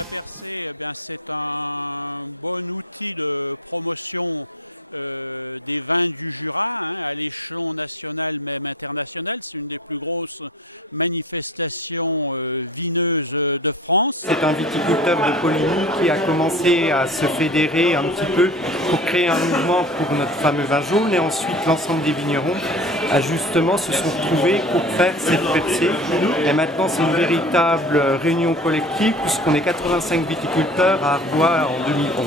La percée, eh bien, c'est un bon outil de promotion des vins du Jura, à l'échelon national, même international. C'est une des plus grosses manifestations vineuses de France. C'est un viticulteur de Poligny qui a commencé à se fédérer un petit peu pour créer un mouvement pour notre fameux vin jaune, et ensuite l'ensemble des vignerons justement se sont retrouvés pour faire cette percée. Et maintenant c'est une véritable réunion collective puisqu'on est 85 viticulteurs à Arbois en 2011.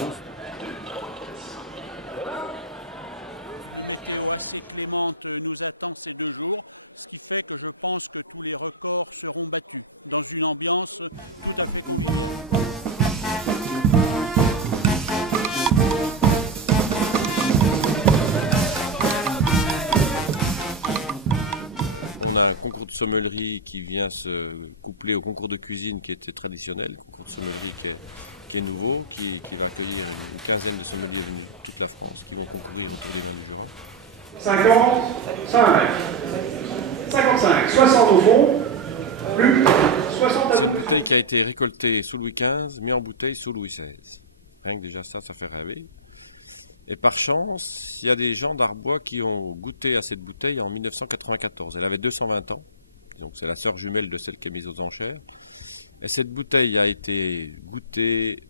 Une météo assez clémente nous attend ces 2 jours, ce qui fait que je pense que tous les records seront battus dans une ambiance tout à fait conviviale. On a un concours de sommellerie qui vient se coupler au concours de cuisine qui était traditionnel, le concours de sommellerie qui est nouveau, qui va accueillir une quinzaine de sommeliers venus de toute la France qui vont concourir autour des vins du Jura. 55, 55, 60 au fond, plus 60. C'est une bouteille qui a été récoltée sous Louis XV, mise en bouteille sous Louis XVI. Rien que déjà ça fait rêver. Et par chance, il y a des gens d'Arbois qui ont goûté à cette bouteille en 1994. Elle avait 220 ans, donc c'est la sœur jumelle de celle qui est mise aux enchères. Et cette bouteille a été goûtée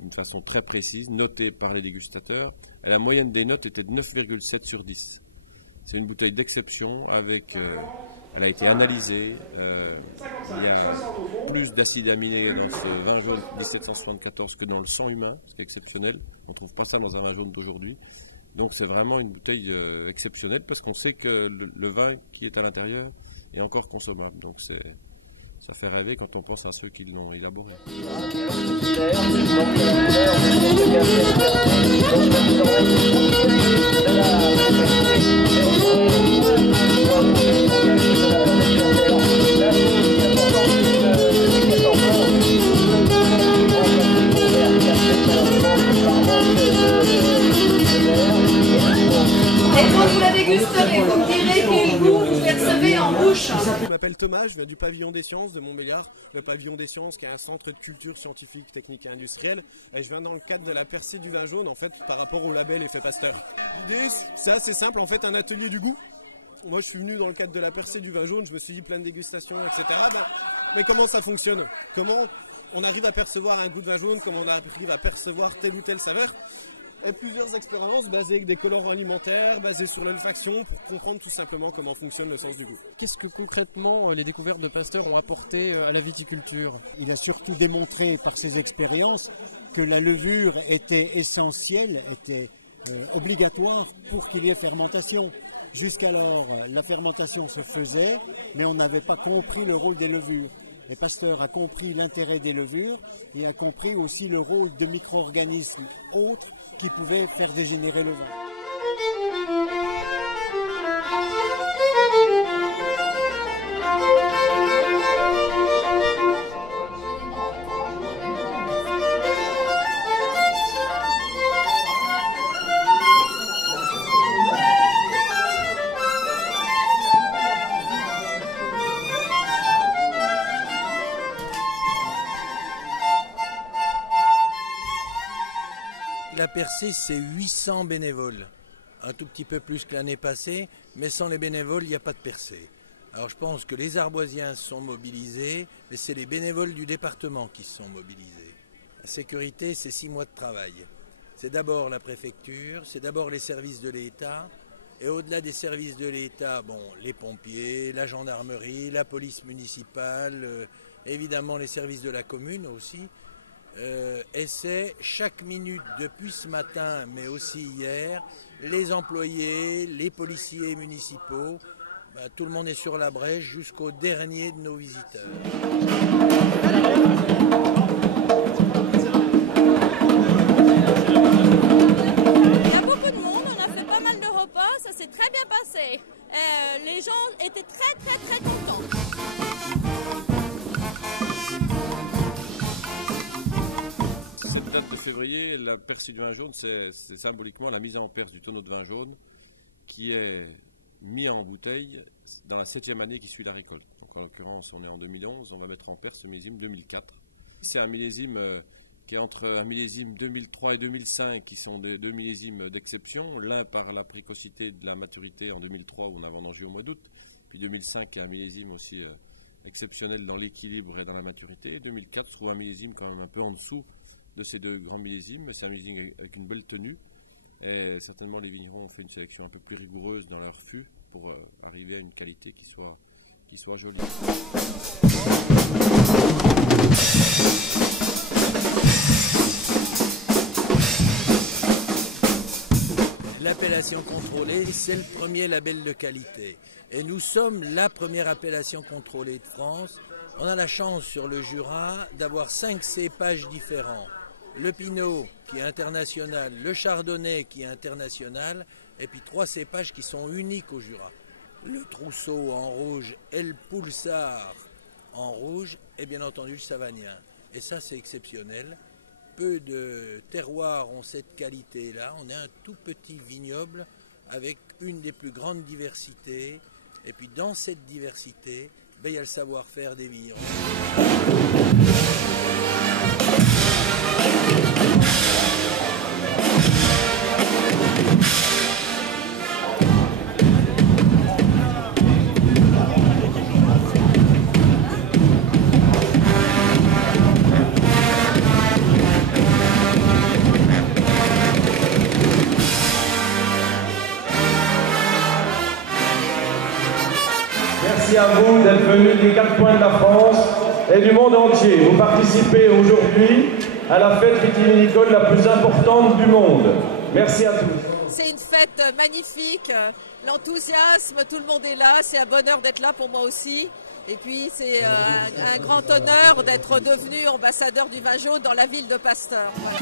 d'une façon très précise, notée par les dégustateurs. Et la moyenne des notes était de 9,7 sur 10. C'est une bouteille d'exception, elle a été analysée. Il y a plus d'acides aminés dans ce vin jaune 1774 que dans le sang humain, ce qui est exceptionnel. On ne trouve pas ça dans un vin jaune d'aujourd'hui. Donc c'est vraiment une bouteille exceptionnelle parce qu'on sait que le vin qui est à l'intérieur est encore consommable. Donc ça fait rêver quand on pense à ceux qui l'ont élaboré. Vous me direz quel goût vous percevez en bouche. Je m'appelle Thomas, je viens du pavillon des sciences de Montbéliard. Le pavillon des sciences qui est un centre de culture scientifique, technique et industrielle. Et je viens dans le cadre de la percée du vin jaune en fait par rapport au label Effet Pasteur. L'idée c'est assez simple en fait, un atelier du goût. Moi je suis venu dans le cadre de la percée du vin jaune, je me suis dit plein de dégustations, etc. Mais comment ça fonctionne? Comment on arrive à percevoir un goût de vin jaune? Comment on arrive à percevoir telle ou telle saveur? Et plusieurs expériences basées avec des colorants alimentaires, basées sur l'olfaction, pour comprendre tout simplement comment fonctionne le sens du goût. Qu'est-ce que concrètement les découvertes de Pasteur ont apporté à la viticulture? Il a surtout démontré par ses expériences que la levure était essentielle, était obligatoire pour qu'il y ait fermentation. Jusqu'alors, la fermentation se faisait, mais on n'avait pas compris le rôle des levures. Et Pasteur a compris l'intérêt des levures et a compris aussi le rôle de micro-organismes autres qui pouvaient faire dégénérer le vin. La percée, c'est 800 bénévoles, un tout petit peu plus que l'année passée, mais sans les bénévoles, il n'y a pas de percée. Alors je pense que les Arboisiens sont mobilisés, mais c'est les bénévoles du département qui sont mobilisés. La sécurité, c'est 6 mois de travail. C'est d'abord la préfecture, c'est d'abord les services de l'État, et au-delà des services de l'État, les pompiers, la gendarmerie, la police municipale, évidemment les services de la commune aussi. Et c'est chaque minute depuis ce matin, mais aussi hier, les employés, les policiers municipaux, tout le monde est sur la brèche jusqu'au dernier de nos visiteurs. Il y a beaucoup de monde, on a fait pas mal de repas, ça s'est très bien passé. Les gens étaient très contents. Cette date de février, la percée du vin jaune, c'est symboliquement la mise en perce du tonneau de vin jaune qui est mis en bouteille dans la 7e année qui suit la récolte. Donc en l'occurrence, on est en 2011, on va mettre en perce ce millésime 2004. C'est un millésime qui est entre un millésime 2003 et 2005, qui sont deux millésimes d'exception. L'un par la précocité de la maturité en 2003, où on a vendangé au mois d'août. Puis 2005 qui est un millésime aussi exceptionnel dans l'équilibre et dans la maturité. Et 2004 se trouve un millésime quand même un peu en dessous de ces deux grands millésimes. C'est un millésime avec une belle tenue. Et certainement les vignerons ont fait une sélection un peu plus rigoureuse dans leur fût pour arriver à une qualité qui soit jolie. L'appellation contrôlée, c'est le premier label de qualité. Et nous sommes la première appellation contrôlée de France. On a la chance sur le Jura d'avoir 5 cépages différents. Le Pinot qui est international, le Chardonnay qui est international, et puis 3 cépages qui sont uniques au Jura. Le Trousseau en rouge et le Poulsard en rouge, et bien entendu le Savagnin. Et ça c'est exceptionnel. Peu de terroirs ont cette qualité-là. On est un tout petit vignoble avec une des plus grandes diversités. Et puis dans cette diversité, il y a le savoir-faire des vignerons. Merci à vous d'être venus des 4 coins de la France et du monde entier. Vous participez aujourd'hui à la fête vitivinicole la plus importante du monde. Merci à tous. C'est une fête magnifique, l'enthousiasme, tout le monde est là, c'est un bonheur d'être là pour moi aussi. Et puis c'est un grand honneur d'être devenu ambassadeur du vin jaune dans la ville de Pasteur. Voilà.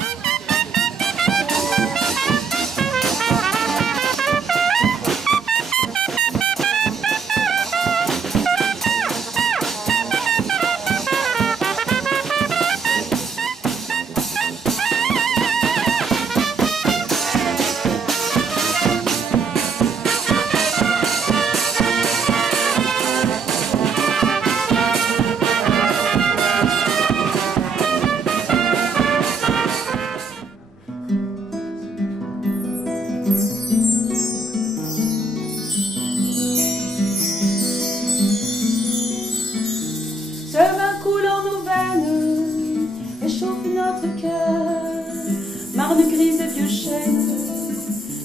Marne grise et vieux chêne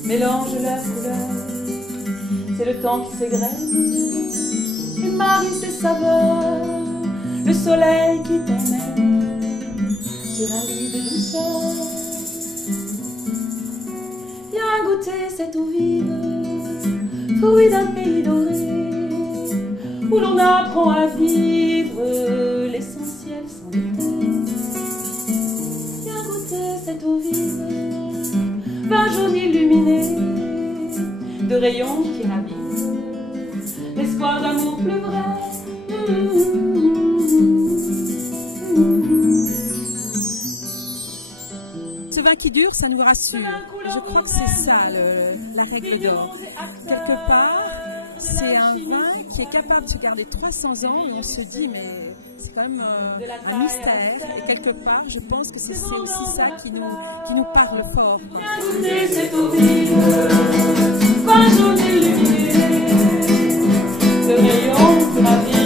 mélange leurs couleurs. C'est le temps qui s'égrène, il marie ses saveurs, le soleil qui t'emmène sur un lit de douceur. Viens goûter cette eau vive, fruit d'un pays doré, où l'on apprend à vivre l'essentiel sans détour. Viens goûter cette eau vive, vin jaune illuminé, de rayons qui ravissent, l'espoir d'amour plus vrai. Ce vin qui dure, ça nous rassure. Et je crois que c'est ça la règle d'or. Quelque part, c'est un vin qui est capable de se garder 300 ans et on se dit mais c'est quand même un mystère. Et quelque part, je pense que c'est aussi ça qui nous parle fort, quoi. Vin jaune illuminé, de rayons qui ravissent.